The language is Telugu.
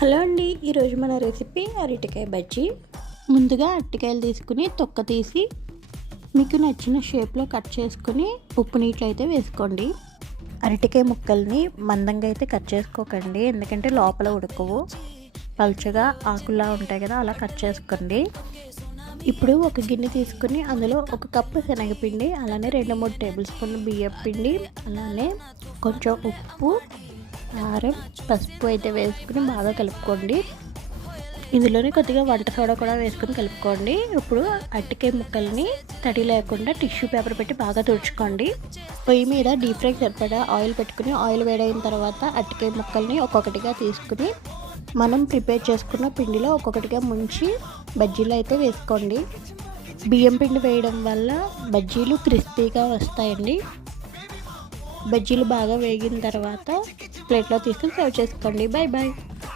హలో అండి, ఈరోజు మన రెసిపీ అరటికాయ బజ్జీ. ముందుగా అరటికాయలు తీసుకుని తొక్క తీసి మీకు నచ్చిన షేప్లో కట్ చేసుకుని ఉప్పు నీటిలో అయితే వేసుకోండి. అరటికాయ ముక్కల్ని మందంగా అయితే కట్ చేసుకోకండి, ఎందుకంటే లోపల ఉడకవు, పల్చగా ఆకుల్లా ఉంటాయి కదా, అలా కట్ చేసుకోండి. ఇప్పుడు ఒక గిన్నె తీసుకుని అందులో 1 కప్పు శనగపిండి, అలానే 2-3 టేబుల్ స్పూన్లు బియ్యం పిండి, అలానే కొంచెం ఉప్పు, కారం, పసుపు అయితే వేసుకుని బాగా కలుపుకోండి. ఇందులోనే కొద్దిగా వంట సోడా కూడా వేసుకుని కలుపుకోండి. ఇప్పుడు అరటికాయ ముక్కల్ని తడి లేకుండా టిష్యూ పేపర్ పెట్టి బాగా తుడుచుకోండి. పొయ్యి మీద డీప్ ఫ్రైకి సరిపడా ఆయిల్ పెట్టుకుని ఆయిల్ వేడైన తర్వాత అరటికాయ ముక్కల్ని ఒక్కొక్కటిగా తీసుకుని మనం ప్రిపేర్ చేసుకున్న పిండిలో ఒక్కొక్కటిగా ముంచి బజ్జీలు అయితే వేసుకోండి. బియ్యం పిండి వేయడం వల్ల బజ్జీలు క్రిస్పీగా వస్తాయండి. బజ్జీలు బాగా వేగిన తర్వాత ప్లేట్లో తీసుకుని సర్వ్ చేసుకోండి. Bye bye.